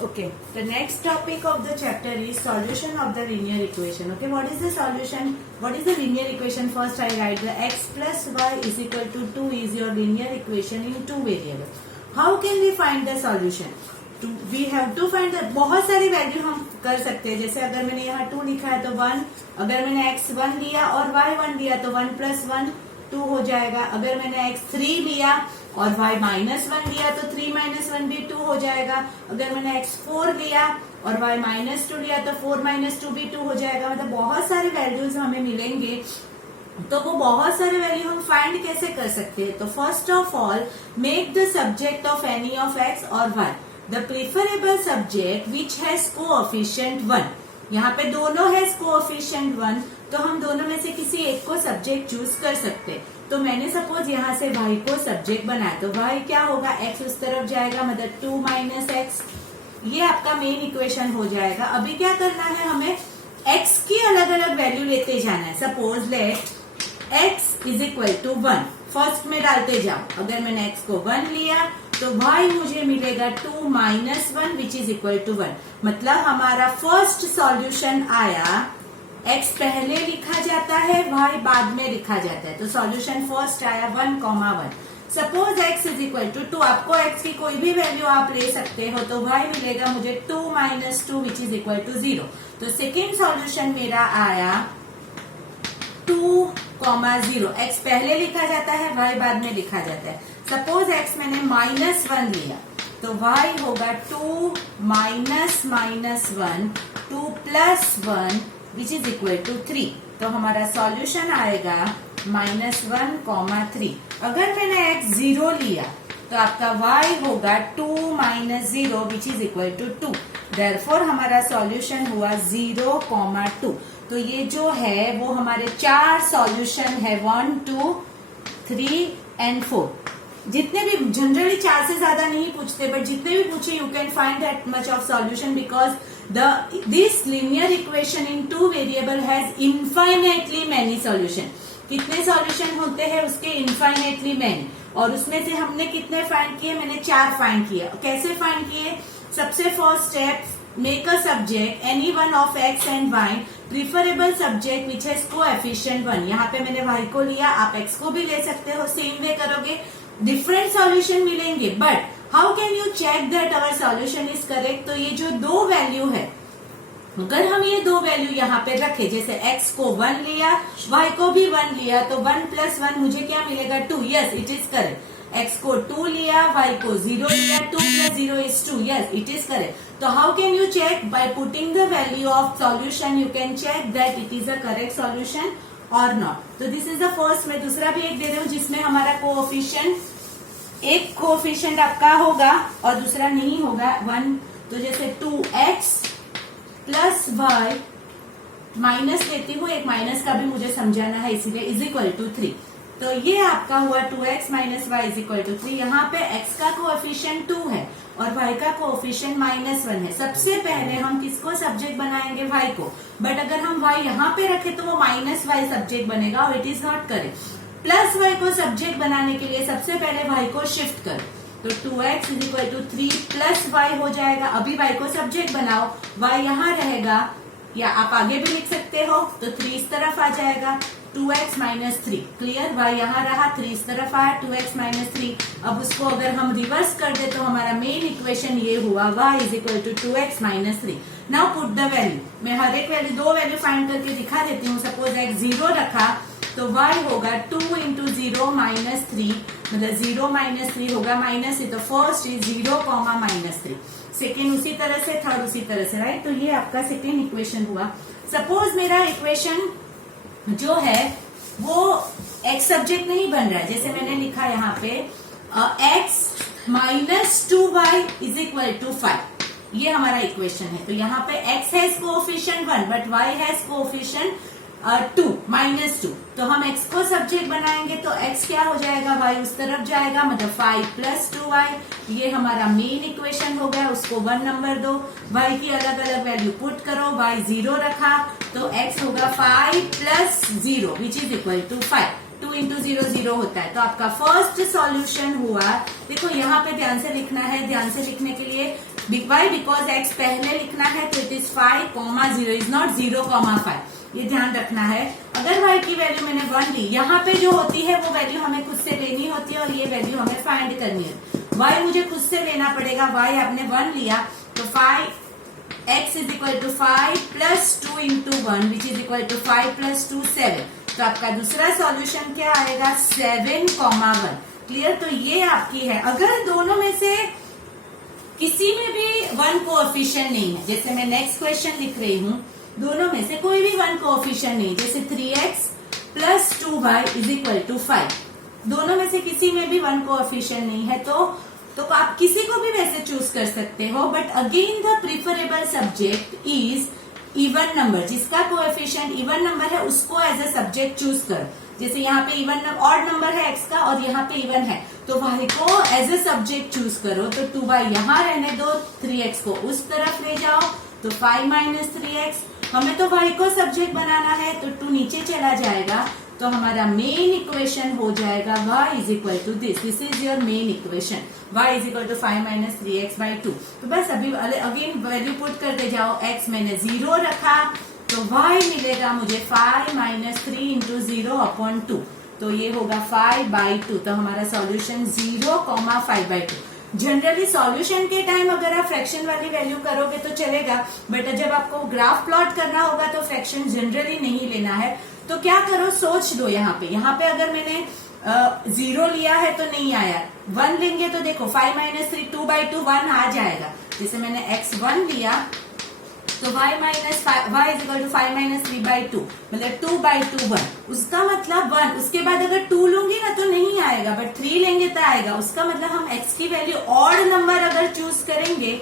Okay, the next topic of the chapter is solution of the linear equation. Okay, what is the solution? What is the linear equation? First I write the x plus y is equal to 2 is your linear equation in two variables. How can we find the solution? We have to find the बहुत सारी value हम कर सकते हैं. जैसे अगर मैंने यहाँ 2 लिखा है तो 1, अगर मैंने x 1 लिया और y 1 लिया तो 1 plus 1 2 हो जाएगा. अगर मैंने x 3 लिया और y माइनस 1 लिया तो 3 माइनस 1 भी 2 हो जाएगा. अगर मैंने x 4 लिया और y माइनस 2 लिया तो 4 माइनस 2 भी 2 हो जाएगा. मतलब बहुत सारे वैल्यूज हमें मिलेंगे. तो वो बहुत सारे वैल्यू हम फाइंड कैसे कर सकते हैं? तो first of all make the subject of any of x और y the preferable subject which has coefficient 1. यहाँ पे दोनों है कोएफिशिएंट 1, तो हम दोनों में से किसी एक को सब्जेक्ट चूज कर सकते हैं. तो मैंने सपोज यहाँ से y को सब्जेक्ट बनाया तो y क्या होगा? x उस तरफ जाएगा, मतलब 2 माइनस एक्स. ये आपका मेन इक्वेशन हो जाएगा. अभी क्या करना है, हमें x की अलग अलग वैल्यू लेते जाना है. Suppose let x is equal to 1. First में डालते जाओ. अगर मैंने x को 1 लिया तो y मुझे मिलेगा 2 minus 1 which is equal to 1. मतलब हमारा फर्स्ट सॉल्यूशन आया. x पहले लिखा जाता है, y बाद में लिखा जाता है. तो सॉल्यूशन फर्स्ट आया 1,1. Suppose x is equal to 2. आपको x की कोई भी वैल्यू आप ले सकते हो. तो y मिलेगा मुझे 2 minus 2 which is equal to 0. तो सेकेंड सॉल्यूशन मेरा आया 2,0. x पहले लिखा जाता है, y बाद में लिखा जाता है. सपोज x मैंने माइनस 1 लिया तो y होगा 2 minus minus 1 2 plus 1 which is equal to 3. तो हमारा सॉल्यूशन आएगा -1,3. अगर मैंने x 0 लिया तो आपका y होगा 2 minus 0 which is equal to 2. Therefore हमारा सॉल्यूशन हुआ 0,2. तो ये जो है वो हमारे 4 सॉल्यूशन है 1 2 3 एंड 4. जितने भी जनरली 4 से ज्यादा नहीं पूछते, बट जितने भी पूछे you can find that much of solution because this linear equation in two variable has infinitely many solution. कितने सॉल्यूशन होते हैं उसके? Infinitely many. और उसमें से हमने कितने फाइंड किए? मैंने 4 फाइंड किए. कैसे फाइंड किए? सबसे first step make a subject any one of x and y preferable subject which has coefficient 1. यहाँ पे मैंने y को लिया, आप x को भी ले सकते हो. सेम वे करोगे डिफरेंट सॉल्यूशन मिलेंगे. But how can you check that our solution is correct? तो ये जो दो वैल्यू है, अगर हम ये दो वैल्यू यहाँ पे रखे, जैसे x को 1 लिया y को भी 1 लिया तो 1 प्लस 1 मुझे क्या मिलेगा? 2. Yes it is correct. x को 2 लिया, y को 0 लिया, 2 plus 0 is 2. Yes it is correct. तो how can you check? By putting the value of solution you can check that it is a correct solution और not. तो this is the first. मैं दूसरा भी एक दे रही हूँ जिसमें हमारा कोएफिशिएंट, एक कोएफिशिएंट आपका होगा और दूसरा नहीं होगा 1. तो जैसे 2x प्लस y माइनस लेती हूँ, एक माइनस का भी मुझे समझाना है इसीलिए इज इक्वल टू 3. तो ये आपका हुआ 2x minus y is equal to 3. यहाँ पे x का कोएफिशिएंट 2 है और y का कोएफिशिएंट -1 है. सबसे पहले हम किसको सब्जेक्ट बनाएंगे? y को. बट अगर हम y यहाँ पे रखे तो वो -y सब्जेक्ट बनेगा और it is not correct. Plus y को सब्जेक्ट बनाने के लिए सबसे पहले y को शिफ्ट करो. तो 2x is equal to 3 plus y हो जाएगा. अभी y को सब्जेक्ट बनाओ, y यहाँ रहेगा या आप आगे भी लिख सकते हो. तो 3 इस तरफ आ जाएगा, 2x माइनस 3. क्लियर? y यहाँ रहा, 3 इस तरफ आया, 2x माइनस 3. अब उसको अगर हम रिवर्स कर दे तो हमारा मेन इक्वेशन ये हुआ y is equal to 2x minus 3. Now put the value. मैं हर एक वैल्यू, दो वैल्यू फाइंड करके दिखा देती हूँ. सपोज x 0 रखा तो y होगा 2 इंटू 0 माइनस 3, मतलब 0 माइनस 3 होगा माइनस. तो फर्स्ट इज 0 माइनस 3. सेकेंड उसी तरह से, थर्ड उसी तरह से. राइट? तो ये आपका सेकेंड इक्वेशन हुआ. सपोज मेरा इक्वेशन जो है वो x सब्जेक्ट नहीं बन रहा है. जैसे मैंने लिखा यहाँ पे x minus 2y is equal to 5. ये हमारा इक्वेशन है. तो यहाँ पे x has coefficient 1 but y has coefficient 2 -2. तो हम x को सब्जेक्ट बनाएंगे तो x क्या हो जाएगा? y उस तरफ जाएगा, मतलब 5 प्लस 2y. ये हमारा मेन इक्वेशन हो गया. उसको 1 नंबर दो, y की अलग अलग वैल्यू पुट करो. y 0 रखा तो x होगा 5 plus 0 which is equal to 5. 2 into 0 0 होता है. तो आपका फर्स्ट सॉल्यूशन हुआ. देखो यहाँ पे ध्यान से लिखना है. ध्यान से लिखने के लिए वाई बिकॉज एक्स पहले लिखना है तो इट इज 5,0 इज नॉट 0,5, ये ध्यान रखना है। अगर y की वैल्यू मैंने 1 ली, यहाँ पे जो होती है वो वैल्यू हमें खुद से लेनी होती है और ये वैल्यू हमें फाइंड करनी है। y मुझे खुद से लेना पड़ेगा, y आपने 1 लिया तो 5x is equal to 5 plus 2 into 1 which is equal to 5 plus 2 7। तो आपका दूसरा सॉल्यूशन क्या आएगा 7,1। क्लियर? तो ये आपकी है। अगर दोनों में से किसी में भी 1 कोएफिशिएंट नहीं है, जैसे मैं नेक्स्ट क्वेश्चन लिख रही हूँ, दोनों में से कोई भी 1 कोएफिशिएंट नहीं, जैसे 3x plus 2y is equal to 5, दोनों में से किसी में भी 1 कोएफिशिएंट नहीं है तो आप किसी को भी वैसे चूज कर सकते हो, but again the preferable subject is even number. जिसका कोएफिशिएंट इवन नंबर है उसको एज अ सब्जेक्ट चूज करो। जैसे यहाँ पे इवन ऑड नंबर है x का और यहाँ पे इवन है, तो y को एज अ सब्जेक्ट चूज करो। तो 2y यहाँ रहने दो, 3x को उस तरफ ले जाओ, तो 5 माइनस 3x। हमें तो y को सब्जेक्ट बनाना है तो 2 नीचे चला जाएगा, तो हमारा मेन इक्वेशन हो जाएगा y is equal to this is your main equation, y is equal to 5 minus 3x by 2। तो बस अभी अगेन वैल्यू पुट करते जाओ, x मैंने 0 रखा तो y मिलेगा मुझे 5 माइनस 3 इंटू 0 अपॉन 2, तो ये होगा 5 बाई 2। तो हमारा सॉल्यूशन 0,5 बाई 2। जनरली सॉल्यूशन के टाइम अगर आप फ्रैक्शन वाली वैल्यू करोगे तो चलेगा, बट जब आपको ग्राफ प्लॉट करना होगा तो फ्रैक्शन जनरली नहीं लेना है। तो क्या करो, सोच दो। यहाँ पे अगर मैंने 0 लिया है तो नहीं आया, 1 लेंगे तो देखो 5 माइनस 3 2 बाई 2 1 आ जाएगा। जैसे मैंने x1 लिया तो y minus y is equal to 5 minus 3 by 2, मतलब 2 बाई 2 1, उसका मतलब 1। उसके बाद अगर 2 लूंगी ना तो नहीं आएगा, बट 3 लेंगे तो आएगा। उसका मतलब हम x की वैल्यू ऑड नंबर अगर चूज करेंगे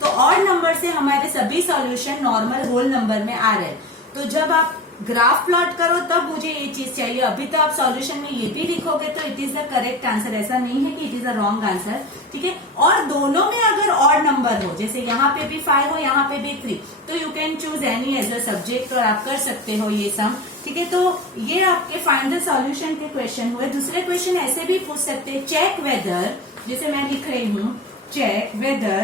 तो ऑड नंबर से हमारे सभी सॉल्यूशन नॉर्मल होल नंबर में आ रहे हैं। तो जब आप ग्राफ प्लॉट करो तब मुझे ये चीज चाहिए। अभी तो आप सॉल्यूशन में ये भी लिखोगे तो it is the correct answer, ऐसा नहीं है कि it is a wrong answer, ठीक है। और दोनों में अगर ऑड नंबर हो, जैसे यहाँ पे भी 5 हो यहाँ पे भी 3, तो you can choose any as a subject और आप कर सकते हो ये सम, ठीक है। तो ये आपके फाइंड द सॉल्यूशन के क्वेश्चन हुए। दूसरे क्वेश्चन ऐसे भी पूछ सकते हैं, चेक वेदर, जैसे मैं लिख रही हूँ चेक वेदर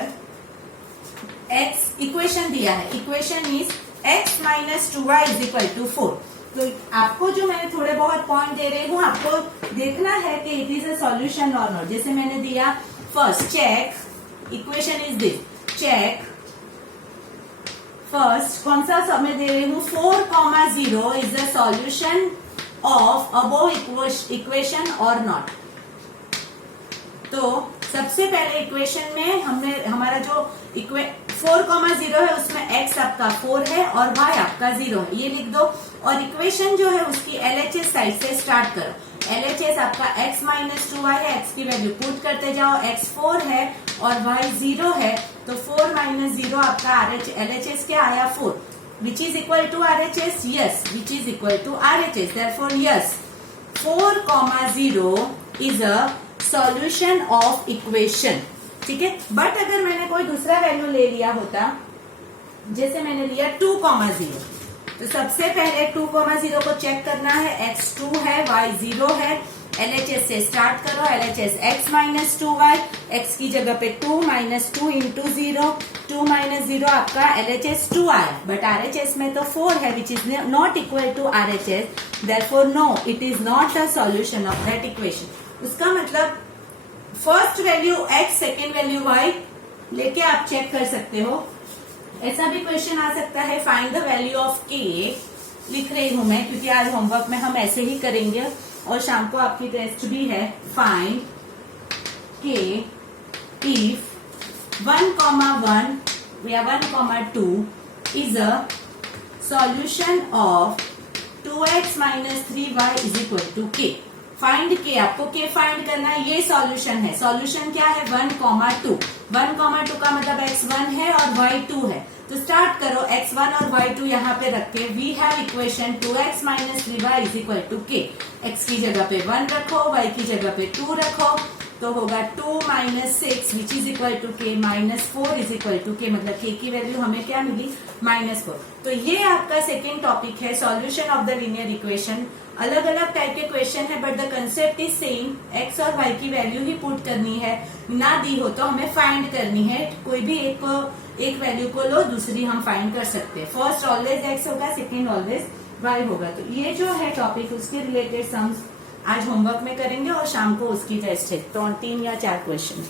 x, इक्वेशन दिया है, equation is x minus 2y is equal to 4। तो आपको जो मैंने थोड़े बहुत पॉइंट दे रही हूँ, आपको देखना है कि इट इज अ सॉल्यूशन और नॉट। जैसे मैंने दिया first check, equation is this, check first कौन सा समय दे रही हूँ 4,0 is the solution of above equation और नॉट। तो सबसे पहले इक्वेशन में हमने हमारा जो 4,0 है उसमें x आपका 4 है और y आपका 0 है, ये लिख दो। और इक्वेशन जो है उसकी LHS साइड से स्टार्ट करो। LHS आपका x माइनस 2y है, x की वैल्यू पुट करते जाओ, x 4 है और y 0 है, तो 4 माइनस 0 आपका LHS क्या आया 4, which is equal to RHS, yes, which is equal to RHS, therefore yes 4,0 is a solution of equation, ठीक है। बट अगर मैंने कोई दूसरा वैल्यू ले लिया होता, जैसे मैंने लिया 2,0, तो सबसे पहले 2,0 को चेक करना है, x 2 है y 0 है, LHS से स्टार्ट करो, LHS x minus 2y, x की जगह पे 2 माइनस 2 इंटू 0, 2 माइनस 0 आपका LHS 2 आया, बट RHS में तो 4 है which is not equal to RHS, therefore no, it is not a solution of that equation. उसका मतलब first value x, second value y लेके आप चेक कर सकते हो। ऐसा भी क्वेश्चन आ सकता है, find the value of k, लिख रही हूं मैं क्योंकि आज होमवर्क में हम ऐसे ही करेंगे और शाम को आपकी टेस्ट भी है। फाइंड k इफ 1,1 या 1,2 is a solution of 2x minus 3y is equal to k। Find k, आपको के फाइंड करना है, ये सॉल्यूशन है। सॉल्यूशन क्या है 1,2, 1,2 का मतलब x1 है और y2 है। तो स्टार्ट करो, x1 और y2 यहाँ पे रख के we have equation 2x minus 3y is equal to k। x की जगह पे 1 रखो, y की जगह पे 2 रखो, तो होगा 2 minus 6 which is equal to k, minus 4 is equal to k, मतलब के की वैल्यू हमें क्या मिली, -4। तो ये आपका सेकेंड टॉपिक है, solution of the linear equation. अलग अलग टाइप के क्वेश्चन है but the concept is same, x और वाई की वैल्यू ही पुट करनी है, ना दी हो तो हमें फाइंड करनी है। कोई भी एक वैल्यू को लो, दूसरी हम फाइंड कर सकते हैं। फर्स्ट ऑलवेज एक्स होगा, सेकेंड ऑलवेज वाई होगा। तो ये जो है टॉपिक, उसके रिलेटेड सम्स आज होमवर्क में करेंगे और शाम को उसकी टेस्ट है, तो 3 या 4 क्वेश्चन।